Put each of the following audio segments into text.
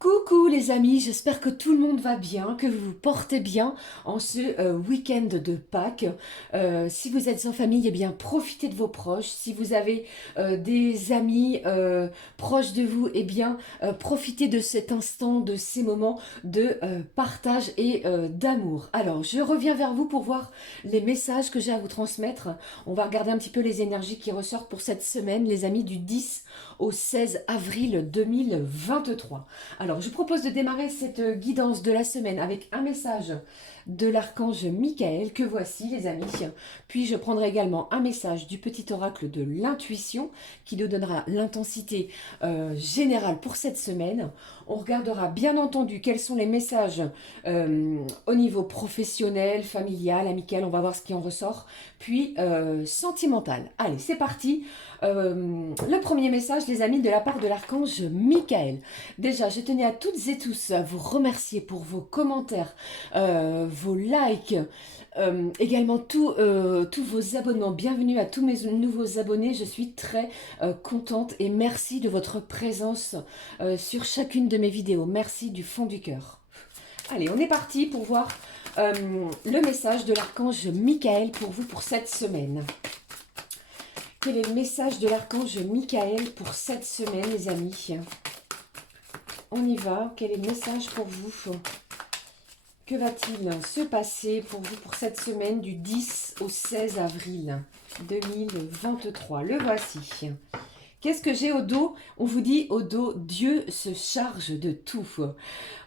Coucou les amis, j'espère que tout le monde va bien, que vous vous portez bien en ce week-end de Pâques. Si vous êtes en famille, eh bien profitez de vos proches. Si vous avez des amis proches de vous, eh bien profitez de cet instant, de ces moments de partage et d'amour. Alors, je reviens vers vous pour voir les messages que j'ai à vous transmettre. On va regarder un petit peu les énergies qui ressortent pour cette semaine, les amis, du 10 au 16 avril 2023. Alors, je propose de démarrer cette guidance de la semaine avec un message de l'archange Michael, que voici les amis. Puis je prendrai également un message du petit oracle de l'intuition qui nous donnera l'intensité générale pour cette semaine. On regardera bien entendu quels sont les messages au niveau professionnel, familial, amical, on va voir ce qui en ressort. Puis sentimental. Allez, c'est parti. Le premier message, les amis, de la part de l'archange Michael. Déjà, je tenais à toutes et tous à vous remercier pour vos commentaires, vos likes, également tous vos abonnements. Bienvenue à tous mes nouveaux abonnés. Je suis très contente et merci de votre présence sur chacune de mes vidéos. Merci du fond du cœur. Allez, on est parti pour voir le message de l'archange Michael pour vous pour cette semaine. Quel est le message de l'archange Michael pour cette semaine, les amis? On y va. Quel est le message pour vous? Que va-t-il se passer pour vous pour cette semaine du 10 au 16 avril 2023? Le voici. Qu'est-ce que j'ai au dos? On vous dit au dos, Dieu se charge de tout.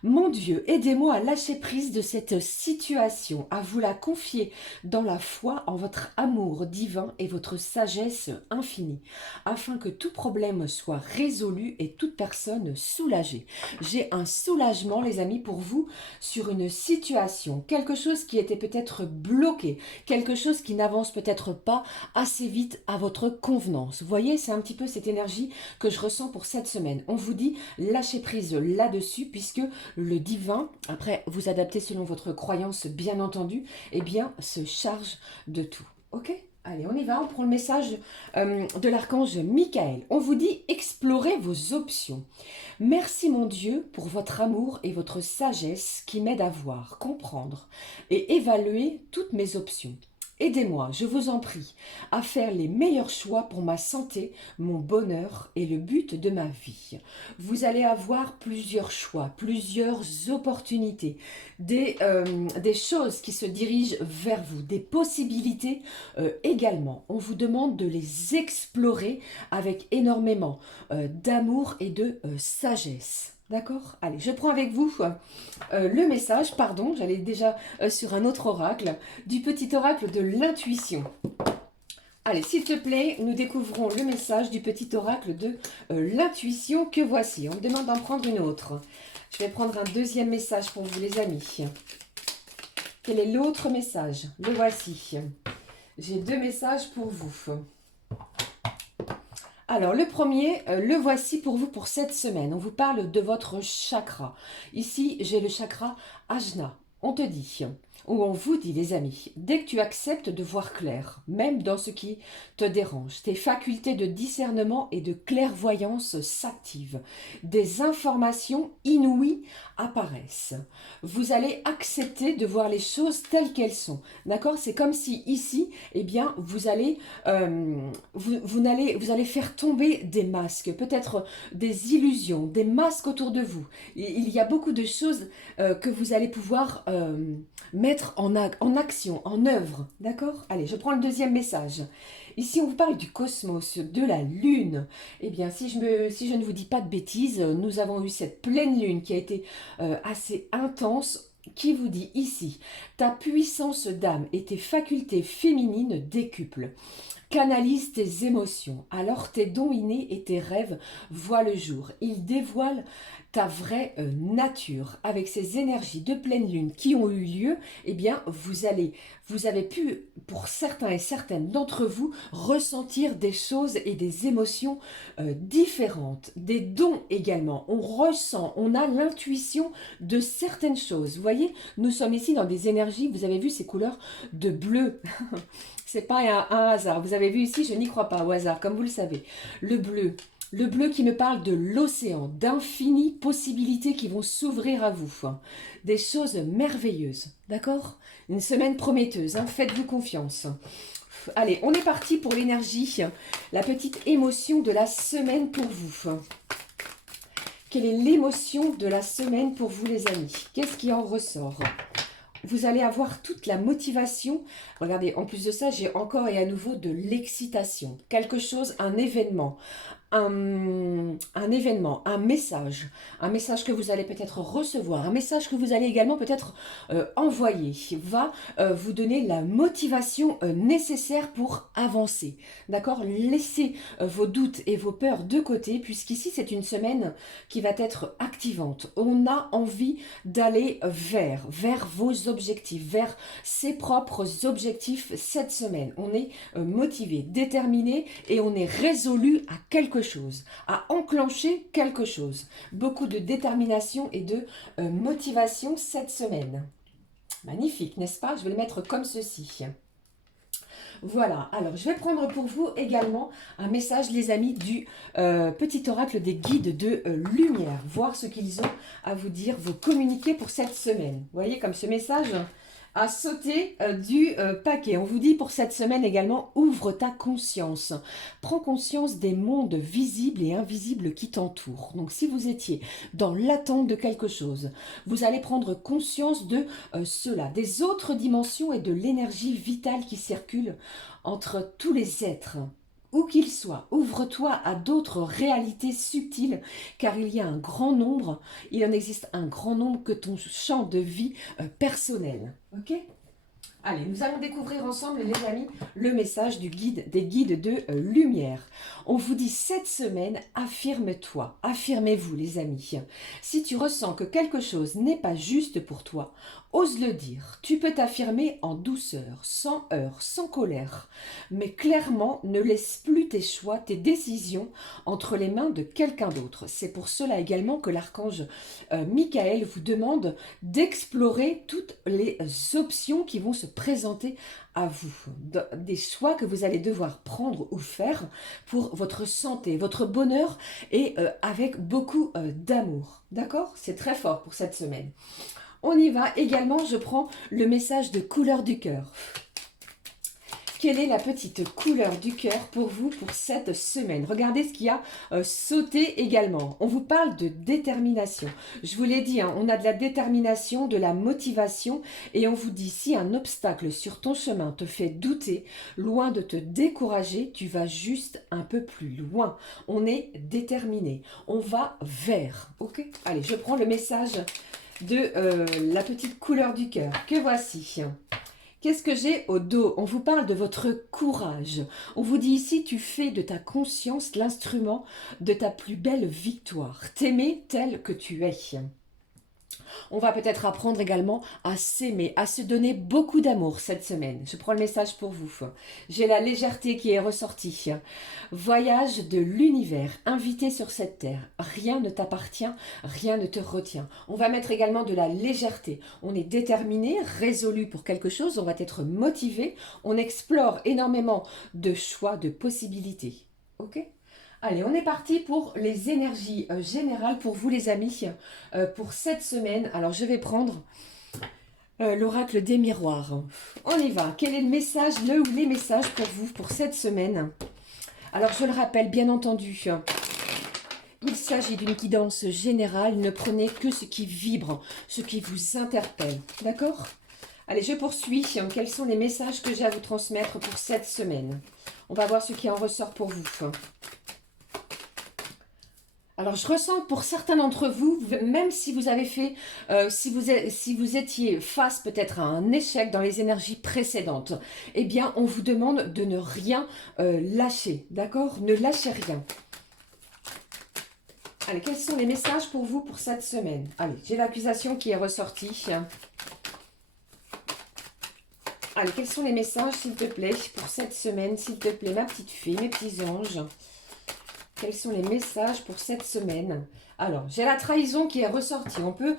Mon Dieu, aidez-moi à lâcher prise de cette situation, à vous la confier dans la foi en votre amour divin et votre sagesse infinie, afin que tout problème soit résolu et toute personne soulagée. J'ai un soulagement, les amis, pour vous sur une situation, quelque chose qui était peut-être bloqué, quelque chose qui n'avance peut-être pas assez vite à votre convenance. Vous voyez, c'est un petit peu cette énergie que je ressens pour cette semaine. On vous dit lâchez prise là-dessus puisque le divin, après vous adaptez selon votre croyance bien entendu, eh bien se charge de tout. Ok ? Allez, on y va, on prend le message de l'archange Michael. On vous dit explorez vos options. Merci mon Dieu pour votre amour et votre sagesse qui m'aident à voir, comprendre et évaluer toutes mes options. Aidez-moi, je vous en prie, à faire les meilleurs choix pour ma santé, mon bonheur et le but de ma vie. Vous allez avoir plusieurs choix, plusieurs opportunités, des choses qui se dirigent vers vous, des possibilités également. On vous demande de les explorer avec énormément d'amour et de sagesse. D'accord? Allez, je prends avec vous le message, pardon, j'allais déjà sur un autre oracle, du petit oracle de l'intuition. Allez, s'il te plaît, nous découvrons le message du petit oracle de l'intuition que voici. On me demande d'en prendre une autre. Je vais prendre un deuxième message pour vous, les amis. Quel est l'autre message? Le voici. J'ai deux messages pour vous. Alors, le premier, le voici pour vous pour cette semaine. On vous parle de votre chakra. Ici, j'ai le chakra Ajna. On te dit, ou on vous dit, les amis, dès que tu acceptes de voir clair, même dans ce qui te dérange, tes facultés de discernement et de clairvoyance s'activent. Des informations inouïes apparaissent. Vous allez accepter de voir les choses telles qu'elles sont. D'accord? C'est comme si ici, eh bien, vous allez faire tomber des masques, peut-être des illusions, des masques autour de vous. Il y a beaucoup de choses que vous allez pouvoir mettre en action, en œuvre. D'accord? Allez, je prends le deuxième message. Ici, on vous parle du cosmos, de la lune. Eh bien, si je ne vous dis pas de bêtises, nous avons eu cette pleine lune qui a été assez intense, qui vous dit ici, ta puissance d'âme et tes facultés féminines décuplent. Canalise tes émotions, alors tes dons innés et tes rêves voient le jour. Ils dévoilent ta vraie nature. Avec ces énergies de pleine lune qui ont eu lieu, eh bien, vous avez pu, pour certains et certaines d'entre vous, ressentir des choses et des émotions différentes. Des dons également. On ressent, on a l'intuition de certaines choses. Vous voyez, nous sommes ici dans des énergies, vous avez vu ces couleurs de bleu. C'est pas un hasard. Vous avez vu ici, je n'y crois pas au hasard, comme vous le savez. Le bleu, Le bleu qui me parle de l'océan, d'infinies possibilités qui vont s'ouvrir à vous. Des choses merveilleuses, d'accord? Une semaine prometteuse, hein, faites-vous confiance. Allez, on est parti pour l'énergie, la petite émotion de la semaine pour vous. Quelle est l'émotion de la semaine pour vous les amis? Qu'est-ce qui en ressort? Vous allez avoir toute la motivation. Regardez, en plus de ça, j'ai encore et à nouveau de l'excitation. Quelque chose, un événement, un message que vous allez peut-être recevoir, un message que vous allez également peut-être envoyer, va vous donner la motivation nécessaire pour avancer. D'accord? Laissez vos doutes et vos peurs de côté, puisqu'ici c'est une semaine qui va être activante. On a envie d'aller vers vos objectifs, vers ses propres objectifs cette semaine. On est motivé, déterminé et on est résolu à quelque chose, à enclencher quelque chose. Beaucoup de détermination et de motivation cette semaine. Magnifique, n'est-ce pas? Je vais le mettre comme ceci. Voilà, alors je vais prendre pour vous également un message, les amis, du petit oracle des guides de lumière. Voir ce qu'ils ont à vous dire, vous communiquer pour cette semaine. Vous voyez comme ce message a sauté du paquet. On vous dit pour cette semaine également, ouvre ta conscience. Prends conscience des mondes visibles et invisibles qui t'entourent. Donc si vous étiez dans l'attente de quelque chose, vous allez prendre conscience de cela, des autres dimensions et de l'énergie vitale qui circule entre tous les êtres. Où qu'ils soient, ouvre-toi à d'autres réalités subtiles, car il y a un grand nombre, il en existe un grand nombre que ton champ de vie personnel. Ok ? Allez, nous allons découvrir ensemble, les amis, le message du guide, des guides de lumière. On vous dit cette semaine, affirme-toi, affirmez-vous, les amis. Si tu ressens que quelque chose n'est pas juste pour toi, ose le dire. Tu peux t'affirmer en douceur, sans heurts, sans colère. Mais clairement, ne laisse plus tes choix, tes décisions entre les mains de quelqu'un d'autre. C'est pour cela également que l'archange Michael vous demande d'explorer toutes les options qui vont se présenter à vous. Des choix que vous allez devoir prendre ou faire pour votre santé, votre bonheur et avec beaucoup d'amour. D'accord? C'est très fort pour cette semaine. On y va également, je prends le message de couleur du cœur. Quelle est la petite couleur du cœur pour vous pour cette semaine? Regardez ce qui a sauté également. On vous parle de détermination. Je vous l'ai dit, hein, on a de la détermination, de la motivation et on vous dit si un obstacle sur ton chemin te fait douter, loin de te décourager, tu vas juste un peu plus loin. On est déterminé. On va vers. Ok? Allez, je prends le message de la petite couleur du cœur. Que voici. Qu'est-ce que j'ai au dos? On vous parle de votre courage. On vous dit ici, tu fais de ta conscience l'instrument de ta plus belle victoire. T'aimer tel que tu es. On va peut-être apprendre également à s'aimer, à se donner beaucoup d'amour cette semaine. Je prends le message pour vous. J'ai la légèreté qui est ressortie. Voyage de l'univers, invité sur cette terre. Rien ne t'appartient, rien ne te retient. On va mettre également de la légèreté. On est déterminé, résolu pour quelque chose, on va être motivé. On explore énormément de choix, de possibilités. Ok ? Allez, on est parti pour les énergies générales pour vous les amis, pour cette semaine. Alors je vais prendre l'oracle des miroirs. On y va. Quel est le message, le ou les messages pour vous pour cette semaine? Alors je le rappelle, bien entendu, il s'agit d'une guidance générale. Ne prenez que ce qui vibre, ce qui vous interpelle. D'accord? Allez, je poursuis. Quels sont les messages que j'ai à vous transmettre pour cette semaine? On va voir ce qui en ressort pour vous. Alors, je ressens pour certains d'entre vous, même si vous avez fait, si vous étiez face peut-être à un échec dans les énergies précédentes, eh bien, on vous demande de ne rien lâcher, d'accord? Ne lâchez rien. Allez, quels sont les messages pour vous pour cette semaine? Allez, j'ai l'accusation qui est ressortie. Allez, quels sont les messages, s'il te plaît, pour cette semaine, s'il te plaît, ma petite fille, mes petits anges? Quels sont les messages pour cette semaine? Alors, j'ai la trahison qui est ressortie. On peut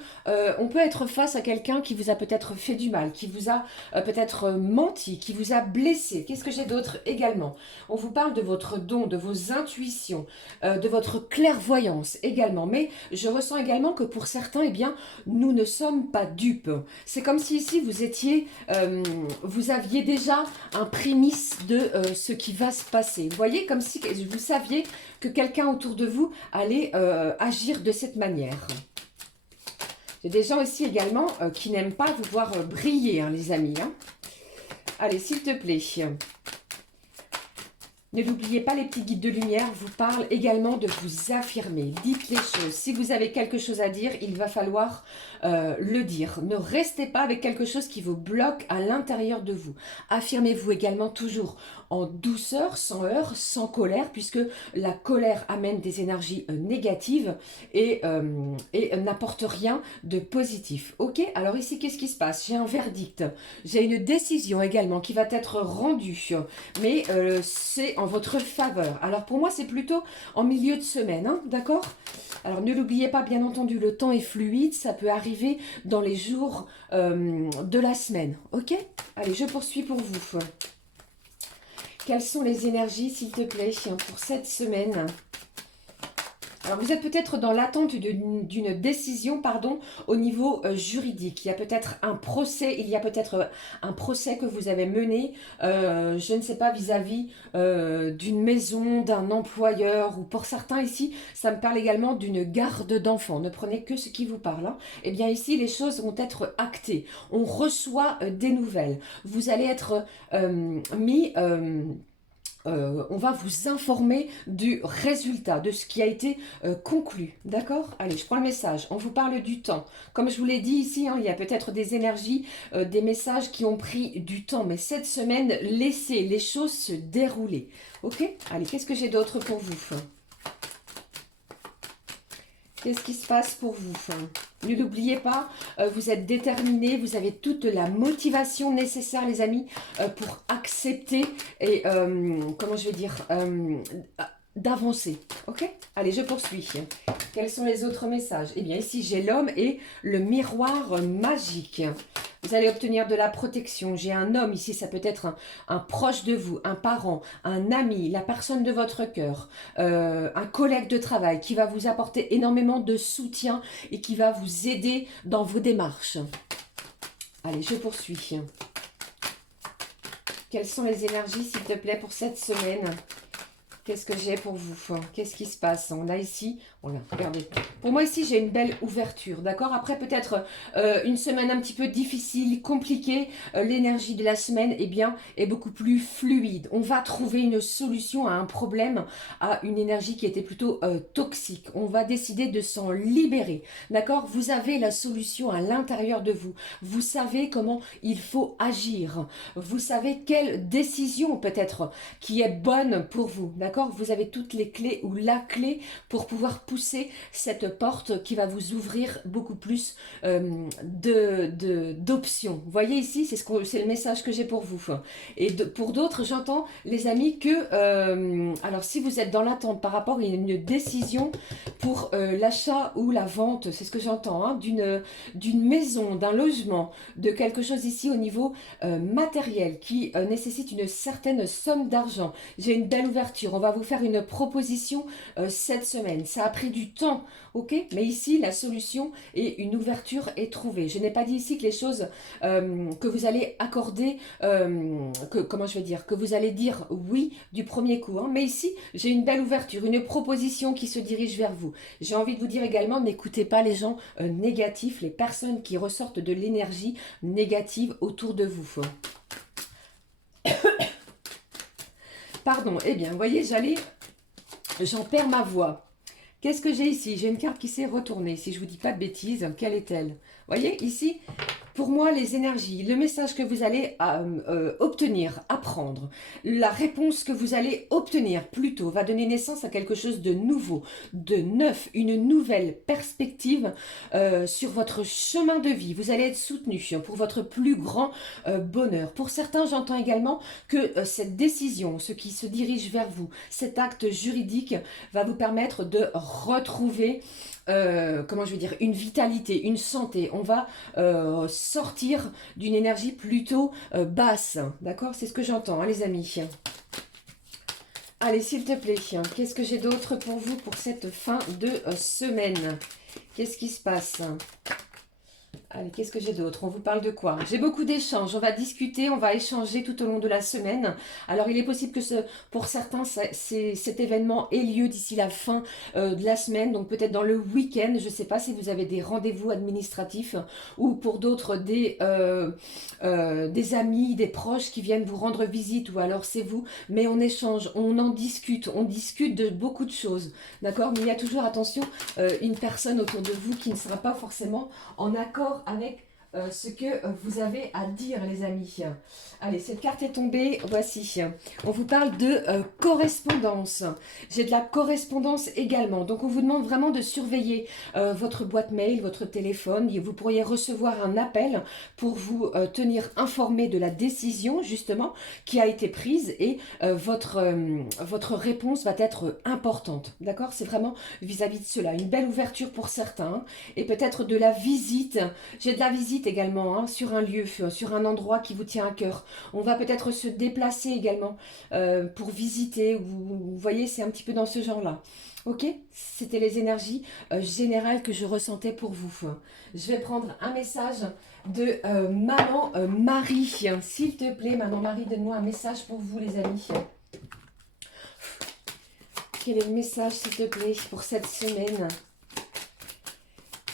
être face à quelqu'un qui vous a peut-être fait du mal, qui vous a peut-être menti, qui vous a blessé. Qu'est-ce que j'ai d'autre également? On vous parle de votre don, de vos intuitions, de votre clairvoyance également. Mais je ressens également que pour certains, eh bien, nous ne sommes pas dupes. C'est comme si ici, vous aviez déjà un prémisse de ce qui va se passer. Vous voyez, comme si vous saviez que quelqu'un autour de vous allait agir de cette manière. Il y a des gens ici également qui n'aiment pas vous voir briller, hein, les amis. Hein. Allez, s'il te plaît. Ne l'oubliez pas, les petits guides de lumière vous parlent également de vous affirmer. Dites les choses. Si vous avez quelque chose à dire, il va falloir le dire. Ne restez pas avec quelque chose qui vous bloque à l'intérieur de vous. Affirmez-vous également toujours en douceur, sans heurts, sans colère, puisque la colère amène des énergies négatives et n'apporte rien de positif. Ok? Alors ici, qu'est-ce qui se passe? J'ai un verdict. J'ai une décision également qui va être rendue. Mais c'est en votre faveur. Alors pour moi, c'est plutôt en milieu de semaine, hein, d'accord? Alors ne l'oubliez pas, bien entendu, le temps est fluide, ça peut arriver dans les jours de la semaine, ok? Allez, je poursuis pour vous. Quelles sont les énergies, s'il te plaît, pour cette semaine? Alors, vous êtes peut-être dans l'attente d'une décision, pardon, au niveau juridique. Il y a peut-être un procès, un procès que vous avez mené, je ne sais pas, vis-à-vis d'une maison, d'un employeur, ou pour certains ici, ça me parle également d'une garde d'enfants. Ne prenez que ce qui vous parle. Hein. Eh bien, ici, les choses vont être actées. On reçoit des nouvelles. Vous allez être mis... on va vous informer du résultat, de ce qui a été conclu. D'accord? Allez, je prends le message. On vous parle du temps. Comme je vous l'ai dit ici, hein, il y a peut-être des énergies, des messages qui ont pris du temps. Mais cette semaine, laissez les choses se dérouler. Ok? Allez, qu'est-ce que j'ai d'autre pour vous? Qu'est-ce qui se passe pour vous? Ne l'oubliez pas, vous êtes déterminés, vous avez toute la motivation nécessaire, les amis, pour accepter et, comment je vais dire, d'avancer. Ok? Allez, je poursuis. Quels sont les autres messages? Eh bien, ici, j'ai l'homme et le miroir magique. Vous allez obtenir de la protection. J'ai un homme ici, ça peut être un proche de vous, un parent, un ami, la personne de votre cœur, un collègue de travail qui va vous apporter énormément de soutien et qui va vous aider dans vos démarches. Allez, je poursuis. Quelles sont les énergies, s'il te plaît, pour cette semaine? Qu'est-ce que j'ai pour vous? Qu'est-ce qui se passe? On a ici, regardez. Pour moi ici, j'ai une belle ouverture, d'accord? Après peut-être une semaine un petit peu difficile, compliquée. L'énergie de la semaine, eh bien, est beaucoup plus fluide. On va trouver une solution à un problème, à une énergie qui était plutôt toxique. On va décider de s'en libérer, d'accord? Vous avez la solution à l'intérieur de vous. Vous savez comment il faut agir. Vous savez quelle décision peut-être qui est bonne pour vous, d'accord? Vous avez toutes les clés ou la clé pour pouvoir pousser cette porte qui va vous ouvrir beaucoup plus d'options. Vous voyez ici, c'est le message que j'ai pour vous. Et pour d'autres, j'entends, les amis, que alors si vous êtes dans l'attente par rapport à une décision pour l'achat ou la vente, c'est ce que j'entends, hein, d'une maison, d'un logement, de quelque chose ici au niveau matériel qui nécessite une certaine somme d'argent. J'ai une belle ouverture. On va vous faire une proposition cette semaine. Ça a pris du temps, ok? Mais ici, la solution et une ouverture est trouvée. Je n'ai pas dit ici que les choses que vous allez accorder, comment je vais dire, que vous allez dire oui du premier coup. Hein, mais ici, j'ai une belle ouverture, une proposition qui se dirige vers vous. J'ai envie de vous dire également, n'écoutez pas les gens négatifs, les personnes qui ressortent de l'énergie négative autour de vous. Pardon, eh bien, vous voyez, j'en perds ma voix. Qu'est-ce que j'ai ici? J'ai une carte qui s'est retournée. Si je ne vous dis pas de bêtises, quelle est-elle? Vous voyez, ici, Pour moi, les énergies, le message que vous allez obtenir, apprendre, la réponse que vous allez obtenir plutôt va donner naissance à quelque chose de nouveau, de neuf, une nouvelle perspective sur votre chemin de vie. Vous allez être soutenu pour votre plus grand bonheur. Pour certains, j'entends également que cette décision, ce qui se dirige vers vous, cet acte juridique va vous permettre de retrouver comment je vais dire, une vitalité, une santé. On va sortir d'une énergie plutôt basse. D'accord? C'est ce que j'entends, hein, les amis. Allez, s'il te plaît, qu'est-ce que j'ai d'autre pour vous pour cette fin de semaine? Qu'est-ce qui se passe? Allez, qu'est-ce que j'ai d'autre? On vous parle de quoi? J'ai beaucoup d'échanges, on va discuter, on va échanger tout au long de la semaine. Alors, il est possible que pour certains, cet événement ait lieu d'ici la fin de la semaine, donc peut-être dans le week-end. Je ne sais pas si vous avez des rendez-vous administratifs ou pour d'autres des amis, des proches qui viennent vous rendre visite ou alors c'est vous. Mais on échange, on en discute, on discute de beaucoup de choses. D'accord? Mais il y a toujours, attention, une personne autour de vous qui ne sera pas forcément en accord avec ce que vous avez à dire, les amis. Allez, cette carte est tombée, voici. On vous parle de correspondance. J'ai de la correspondance également. Donc, on vous demande vraiment de surveiller votre boîte mail, votre téléphone. Vous pourriez recevoir un appel pour vous tenir informé de la décision, justement, qui a été prise et votre réponse va être importante. D'accord? C'est vraiment vis-à-vis de cela. Une belle ouverture pour certains et peut-être de la visite. J'ai de la visite également hein, sur un lieu, sur un endroit qui vous tient à cœur. On va peut-être se déplacer également pour visiter. Vous voyez, c'est un petit peu dans ce genre-là. Ok? C'était les énergies générales que je ressentais pour vous. Je vais prendre un message de Maman Marie. S'il te plaît, Maman Marie, donne-moi un message pour vous, les amis. Quel est le message, s'il te plaît, pour cette semaine?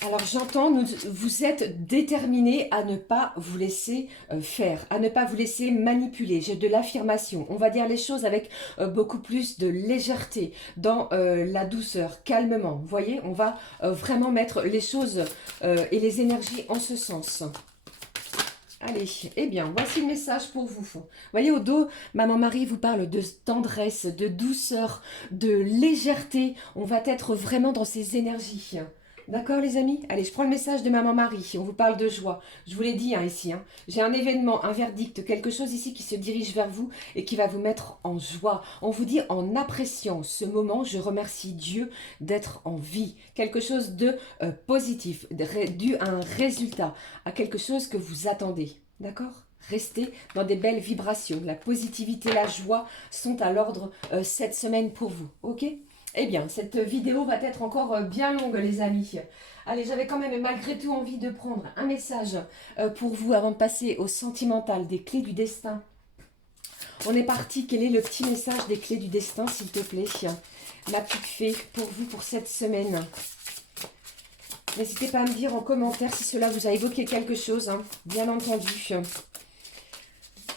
Alors j'entends, vous êtes déterminé à ne pas vous laisser faire, à ne pas vous laisser manipuler. J'ai de l'affirmation. On va dire les choses avec beaucoup plus de légèreté, dans la douceur, calmement. Vous voyez, on va vraiment mettre les choses et les énergies en ce sens. Allez, eh bien, voici le message pour vous. Vous voyez, au dos, Maman Marie vous parle de tendresse, de douceur, de légèreté. On va être vraiment dans ces énergies. D'accord, les amis? Allez, je prends le message de Maman Marie. On vous parle de joie. Je vous l'ai dit hein, ici. Hein. J'ai un événement, un verdict, quelque chose ici qui se dirige vers vous et qui va vous mettre en joie. On vous dit en appréciant ce moment, je remercie Dieu d'être en vie. Quelque chose de positif, dû à un résultat, à quelque chose que vous attendez. D'accord? Restez dans des belles vibrations. La positivité, la joie sont à l'ordre cette semaine pour vous. Ok? Eh bien, cette vidéo va être encore bien longue, les amis. Allez, j'avais quand même malgré tout envie de prendre un message pour vous avant de passer au sentimental des clés du destin. On est parti. Quel est le petit message des clés du destin, s'il te plaît, ma petite fée, pour vous, pour cette semaine? N'hésitez pas à me dire en commentaire si cela vous a évoqué quelque chose, hein, bien entendu.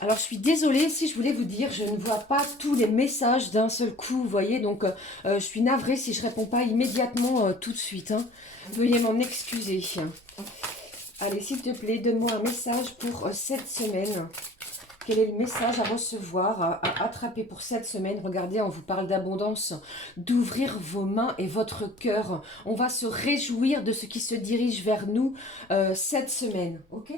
Alors, je suis désolée, si je voulais vous dire, je ne vois pas tous les messages d'un seul coup, vous voyez, donc je suis navrée si je ne réponds pas immédiatement tout de suite. Hein. Veuillez m'en excuser. Allez, s'il te plaît, donne-moi un message pour cette semaine. Quel est le message à recevoir, à attraper pour cette semaine? Regardez, on vous parle d'abondance, d'ouvrir vos mains et votre cœur. On va se réjouir de ce qui se dirige vers nous cette semaine, ok?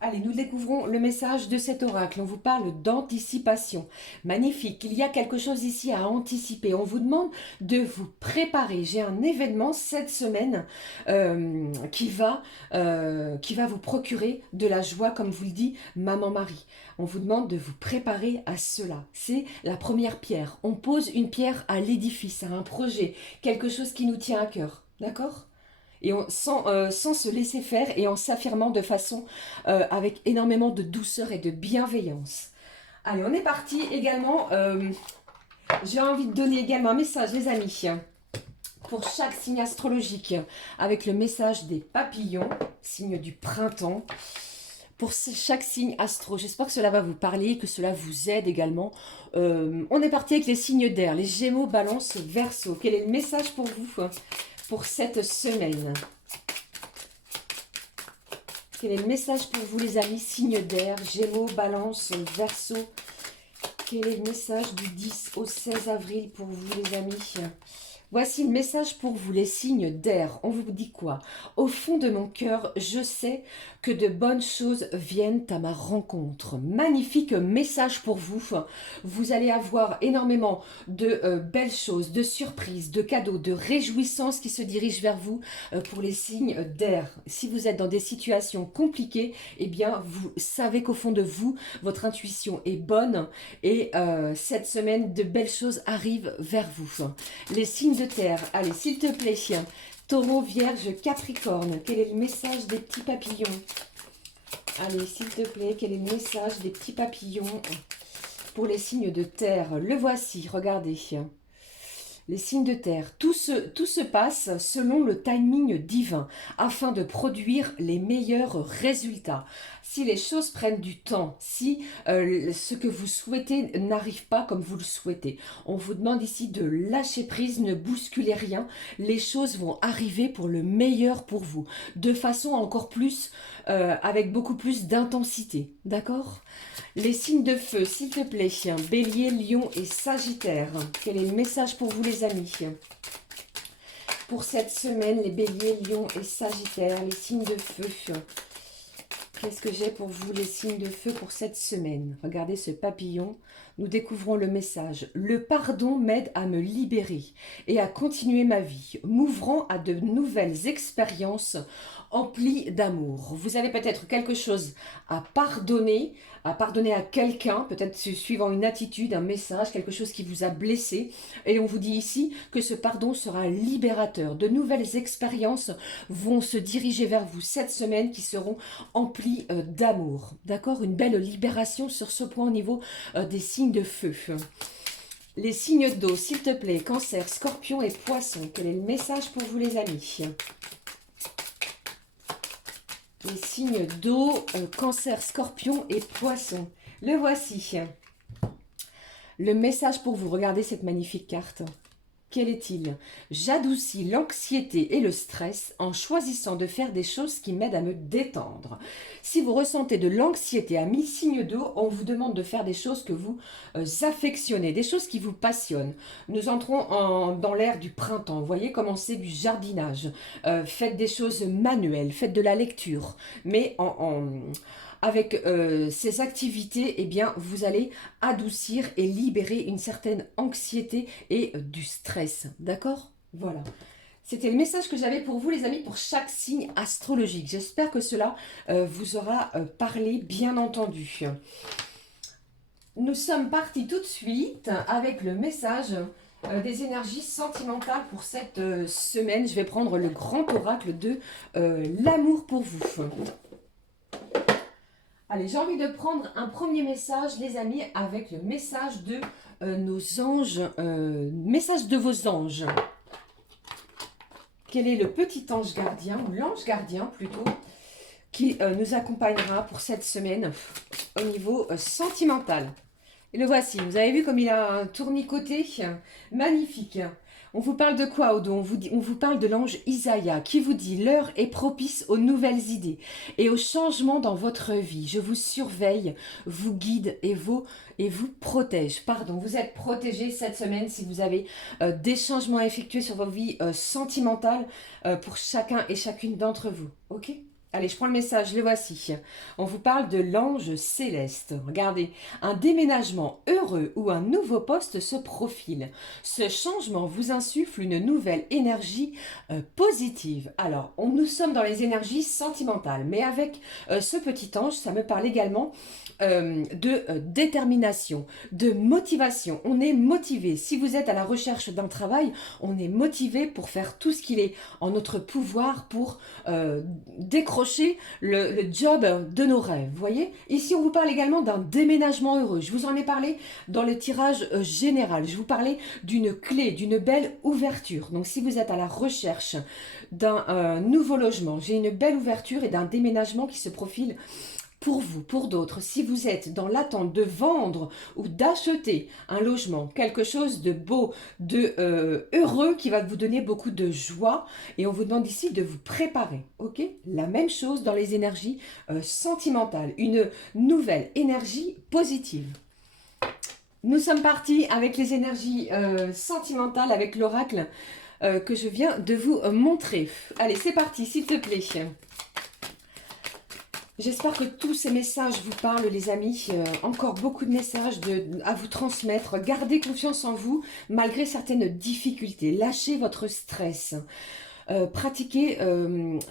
Allez, nous découvrons le message de cet oracle. On vous parle d'anticipation. Magnifique, il y a quelque chose ici à anticiper. On vous demande de vous préparer. J'ai un événement cette semaine qui va vous procurer de la joie, comme vous le dit Maman Marie. On vous demande de vous préparer à cela. C'est la première pierre. On pose une pierre à l'édifice, à un projet, quelque chose qui nous tient à cœur. D'accord ? Et sans se laisser faire et en s'affirmant de façon avec énormément de douceur et de bienveillance. Allez, on est parti également. J'ai envie de donner également un message, les amis, pour chaque signe astrologique, avec le message des papillons, signe du printemps. Pour chaque signe astro, j'espère que cela va vous parler, que cela vous aide également. On est parti avec les signes d'air, les Gémeaux, Balance, Verseau. Quel est le message pour vous pour cette semaine? Quel est le message pour vous les amis? Signe d'air, Gémeaux, Balance, Verseau. Quel est le message du 10 au 16 avril pour vous les amis? Voici le message pour vous, les signes d'air. On vous dit quoi? Au fond de mon cœur, je sais que de bonnes choses viennent à ma rencontre. Magnifique message pour vous. Vous allez avoir énormément de belles choses, de surprises, de cadeaux, de réjouissances qui se dirigent vers vous pour les signes d'air. Si vous êtes dans des situations compliquées, eh bien, vous savez qu'au fond de vous, votre intuition est bonne et cette semaine, de belles choses arrivent vers vous. Les signes de terre, allez, s'il te plaît, Taureau, Vierge, Capricorne, quel est le message des petits papillons? Allez, s'il te plaît, quel est le message des petits papillons pour les signes de terre? Le voici, regardez. Les signes de terre, tout se passe selon le timing divin afin de produire les meilleurs résultats. Si les choses prennent du temps, si ce que vous souhaitez n'arrive pas comme vous le souhaitez, on vous demande ici de lâcher prise, ne bousculez rien. Les choses vont arriver pour le meilleur pour vous, de façon encore plus, avec beaucoup plus d'intensité. D'accord? Les signes de feu, s'il te plaît, Bélier, Lion et Sagittaire. Quel est le message pour vous les amis? Pour cette semaine, les Béliers, Lion et Sagittaire, les signes de feu. Qu'est-ce que j'ai pour vous, les signes de feu pour cette semaine? Regardez ce papillon. Nous découvrons le message. Le pardon m'aide à me libérer et à continuer ma vie, m'ouvrant à de nouvelles expériences emplies d'amour. Vous avez peut-être quelque chose à pardonner à quelqu'un, peut-être suivant une attitude, un message, quelque chose qui vous a blessé. Et on vous dit ici que ce pardon sera libérateur. De nouvelles expériences vont se diriger vers vous cette semaine qui seront emplies d'amour. D'accord? Une belle libération sur ce point au niveau des signes de feu. Les signes d'eau, s'il te plaît, Cancer, Scorpion et Poisson. Quel est le message pour vous les amis? Les signes d'eau, Cancer, Scorpion et Poisson. Le voici. Le message pour vous, regardez cette magnifique carte. Quel est-il? J'adoucis l'anxiété et le stress en choisissant de faire des choses qui m'aident à me détendre. Si vous ressentez de l'anxiété à mi-signe d'eau, on vous demande de faire des choses que vous affectionnez, des choses qui vous passionnent. Nous entrons dans l'ère du printemps. Vous voyez, commencez du jardinage. Faites des choses manuelles, faites de la lecture. Mais avec ces activités, eh bien, vous allez adoucir et libérer une certaine anxiété et du stress. D'accord? Voilà. C'était le message que j'avais pour vous, les amis, pour chaque signe astrologique. J'espère que cela vous aura parlé, bien entendu. Nous sommes partis tout de suite avec le message des énergies sentimentales pour cette semaine. Je vais prendre le grand oracle de l'amour pour vous. Allez, j'ai envie de prendre un premier message, les amis, avec le message de nos anges, message de vos anges. Quel est le petit ange gardien, ou l'ange gardien plutôt, qui nous accompagnera pour cette semaine au niveau sentimental? Et le voici, vous avez vu comme il a un tournicoté magnifique. On vous parle de quoi, Odo? On vous parle de l'ange Isaïa qui vous dit: l'heure est propice aux nouvelles idées et aux changements dans votre vie. Je vous surveille, vous guide et vous protège. Pardon, vous êtes protégés cette semaine si vous avez des changements à effectuer sur vos vies sentimentales pour chacun et chacune d'entre vous. Ok? Allez, je prends le message, le voici. On vous parle de l'ange céleste. Regardez, un déménagement heureux ou un nouveau poste se profile. Ce changement vous insuffle une nouvelle énergie positive. Alors, nous sommes dans les énergies sentimentales, mais avec ce petit ange, ça me parle également de détermination, de motivation. On est motivé. Si vous êtes à la recherche d'un travail, on est motivé pour faire tout ce qu'il est en notre pouvoir pour décrocher le job de nos rêves. Vous voyez? Ici, on vous parle également d'un déménagement heureux. Je vous en ai parlé dans le tirage général. Je vous parlais d'une clé, d'une belle ouverture. Donc, si vous êtes à la recherche d'un nouveau logement, j'ai une belle ouverture et d'un déménagement qui se profile pour vous, pour d'autres, si vous êtes dans l'attente de vendre ou d'acheter un logement, quelque chose de beau, de heureux, qui va vous donner beaucoup de joie, et on vous demande ici de vous préparer, ok? La même chose dans les énergies sentimentales, une nouvelle énergie positive. Nous sommes partis avec les énergies sentimentales, avec l'oracle que je viens de vous montrer. Allez, c'est parti, s'il te plaît. J'espère que tous ces messages vous parlent, les amis. Encore beaucoup de messages à vous transmettre. Gardez confiance en vous malgré certaines difficultés. Lâchez votre stress. Pratiquez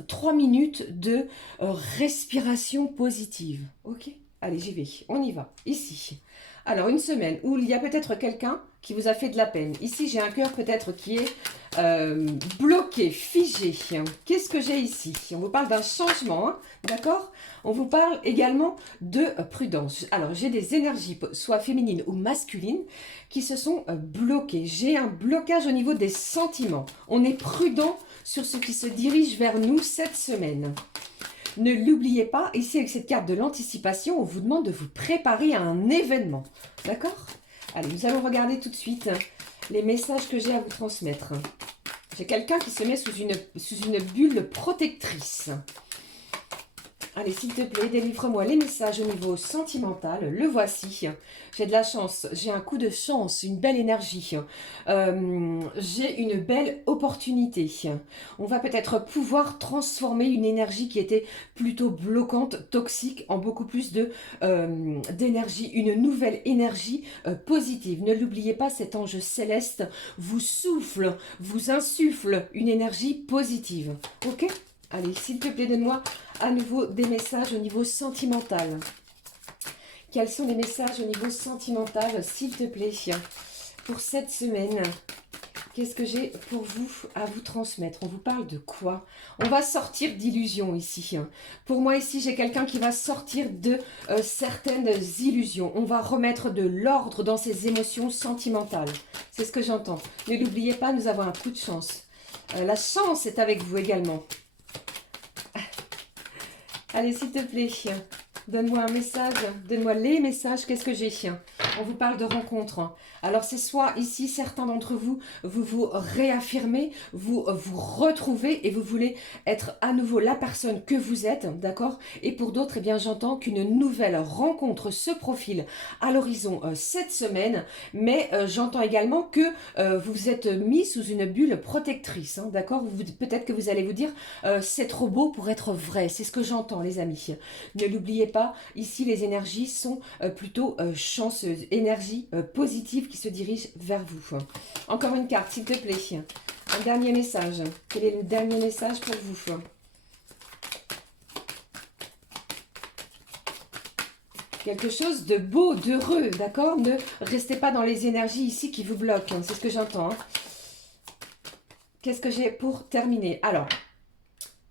3 minutes de respiration positive. Ok? Allez, j'y vais. On y va. Ici. Alors, une semaine où il y a peut-être quelqu'un qui vous a fait de la peine. Ici, j'ai un cœur peut-être qui est bloqué, figé. Qu'est-ce que j'ai ici? On vous parle d'un changement, hein, d'accord? On vous parle également de prudence. Alors, j'ai des énergies, soit féminines ou masculines, qui se sont bloquées. J'ai un blocage au niveau des sentiments. On est prudent sur ce qui se dirige vers nous cette semaine. Ne l'oubliez pas, ici avec cette carte de l'anticipation, on vous demande de vous préparer à un événement. D'accord? Allez, nous allons regarder tout de suite les messages que j'ai à vous transmettre. J'ai quelqu'un qui se met sous une bulle protectrice. Allez, s'il te plaît, délivre-moi les messages au niveau sentimental. Le voici. J'ai de la chance, j'ai un coup de chance, une belle énergie. J'ai une belle opportunité. On va peut-être pouvoir transformer une énergie qui était plutôt bloquante, toxique, en beaucoup plus d'énergie, une nouvelle énergie positive. Ne l'oubliez pas, cet ange céleste vous souffle, vous insuffle une énergie positive. Ok ? Allez, s'il te plaît, donne-moi à nouveau des messages au niveau sentimental. Quels sont les messages au niveau sentimental, s'il te plaît, pour cette semaine? Qu'est-ce que j'ai pour vous à vous transmettre? On vous parle de quoi? On va sortir d'illusions ici. Pour moi, ici, j'ai quelqu'un qui va sortir de certaines illusions. On va remettre de l'ordre dans ses émotions sentimentales. C'est ce que j'entends. Ne l'oubliez pas, nous avons un coup de chance. La chance est avec vous également. Allez, s'il te plaît, donne-moi un message, donne-moi les messages, qu'est-ce que j'ai? On vous parle de rencontres. Alors, c'est soit ici, certains d'entre vous, vous vous réaffirmez, vous vous retrouvez et vous voulez être à nouveau la personne que vous êtes, d'accord? Et pour d'autres, eh bien, j'entends qu'une nouvelle rencontre se profile à l'horizon cette semaine, mais j'entends également que vous vous êtes mis sous une bulle protectrice, hein, d'accord? Peut-être que vous allez vous dire, c'est trop beau pour être vrai, c'est ce que j'entends, les amis. Ne l'oubliez pas, ici, les énergies sont plutôt chanceuses, énergie positive qui se dirige vers vous. Encore une carte, s'il te plaît. Un dernier message. Quel est le dernier message pour vous? Quelque chose de beau, d'heureux, d'accord? Ne restez pas dans les énergies ici qui vous bloquent. Hein, c'est ce que j'entends. Hein. Qu'est-ce que j'ai pour terminer? Alors,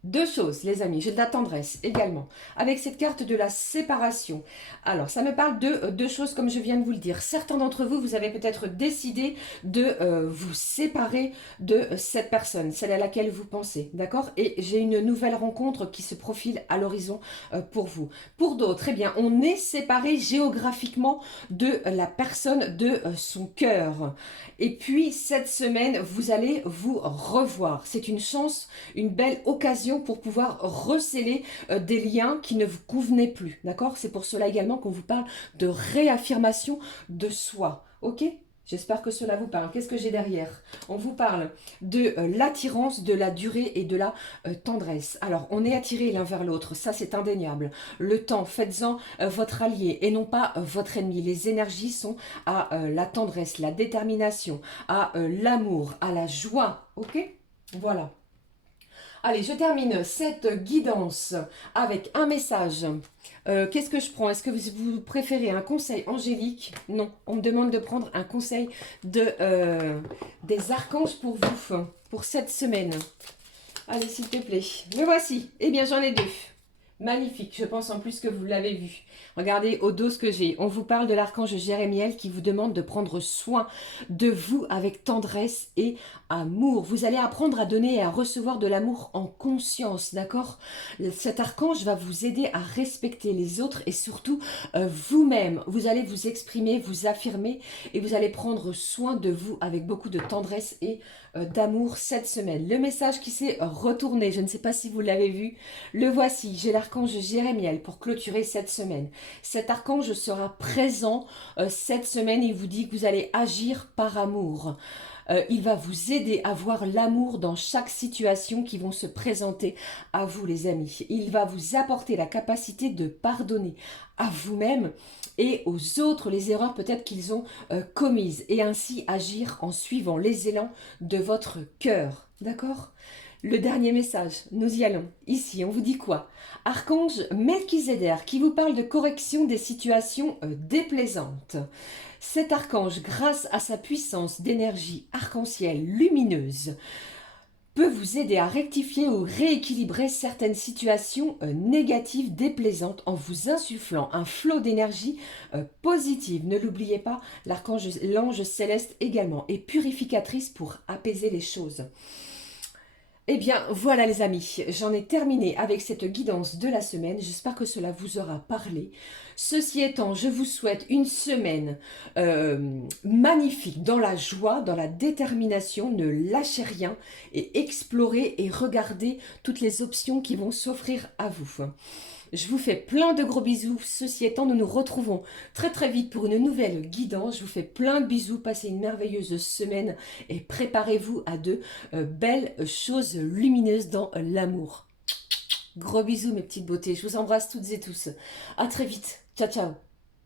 deux choses, les amis, j'ai de la tendresse également, avec cette carte de la séparation. Alors, ça me parle de deux choses comme je viens de vous le dire. Certains d'entre vous, vous avez peut-être décidé de vous séparer de cette personne, celle à laquelle vous pensez, d'accord? Et j'ai une nouvelle rencontre qui se profile à l'horizon pour vous. Pour d'autres, eh bien, on est séparé géographiquement de la personne, de son cœur. Et puis, cette semaine, vous allez vous revoir. C'est une chance, une belle occasion pour pouvoir recéler des liens qui ne vous convenaient plus, d'accord? C'est pour cela également qu'on vous parle de réaffirmation de soi, ok? J'espère que cela vous parle. Qu'est-ce que j'ai derrière? On vous parle de l'attirance, de la durée et de la tendresse. Alors, on est attiré l'un vers l'autre, ça c'est indéniable. Le temps, faites-en votre allié et non pas votre ennemi. Les énergies sont à la tendresse, la détermination, à l'amour, à la joie, ok? Voilà. Allez, je termine cette guidance avec un message. Qu'est-ce que je prends? Est-ce que vous préférez un conseil angélique? Non, on me demande de prendre un conseil des archanges pour vous, pour cette semaine. Allez, s'il te plaît. Me voici. Eh bien, j'en ai deux. Magnifique, je pense en plus que vous l'avez vu. Regardez au dos ce que j'ai. On vous parle de l'archange Jérémiel qui vous demande de prendre soin de vous avec tendresse et amour. Vous allez apprendre à donner et à recevoir de l'amour en conscience, d'accord? Cet archange va vous aider à respecter les autres et surtout vous-même. Vous allez vous exprimer, vous affirmer et vous allez prendre soin de vous avec beaucoup de tendresse et d'amour cette semaine. Le message qui s'est retourné, je ne sais pas si vous l'avez vu, le voici, j'ai l'archange Jérémiel pour clôturer cette semaine. Cet archange sera présent cette semaine et il vous dit que vous allez agir par amour. Il va vous aider à voir l'amour dans chaque situation qui vont se présenter à vous les amis. Il va vous apporter la capacité de pardonner à vous-même et aux autres les erreurs peut-être qu'ils ont commises et ainsi agir en suivant les élans de votre cœur. D'accord? Le dernier message, nous y allons. Ici, on vous dit quoi? Archange Melchizedek qui vous parle de correction des situations déplaisantes. Cet archange, grâce à sa puissance d'énergie arc-en-ciel lumineuse, peut vous aider à rectifier ou rééquilibrer certaines situations négatives, déplaisantes, en vous insufflant un flot d'énergie positive. Ne l'oubliez pas, l'ange céleste également est purificatrice pour apaiser les choses. Eh bien, voilà les amis, j'en ai terminé avec cette guidance de la semaine. J'espère que cela vous aura parlé. Ceci étant, je vous souhaite une semaine magnifique dans la joie, dans la détermination. Ne lâchez rien et explorez et regardez toutes les options qui vont s'offrir à vous. Je vous fais plein de gros bisous. Ceci étant, nous nous retrouvons très très vite pour une nouvelle guidance. Je vous fais plein de bisous. Passez une merveilleuse semaine et préparez-vous à de belles choses lumineuses dans l'amour. Gros bisous mes petites beautés. Je vous embrasse toutes et tous. À très vite. Ciao ciao.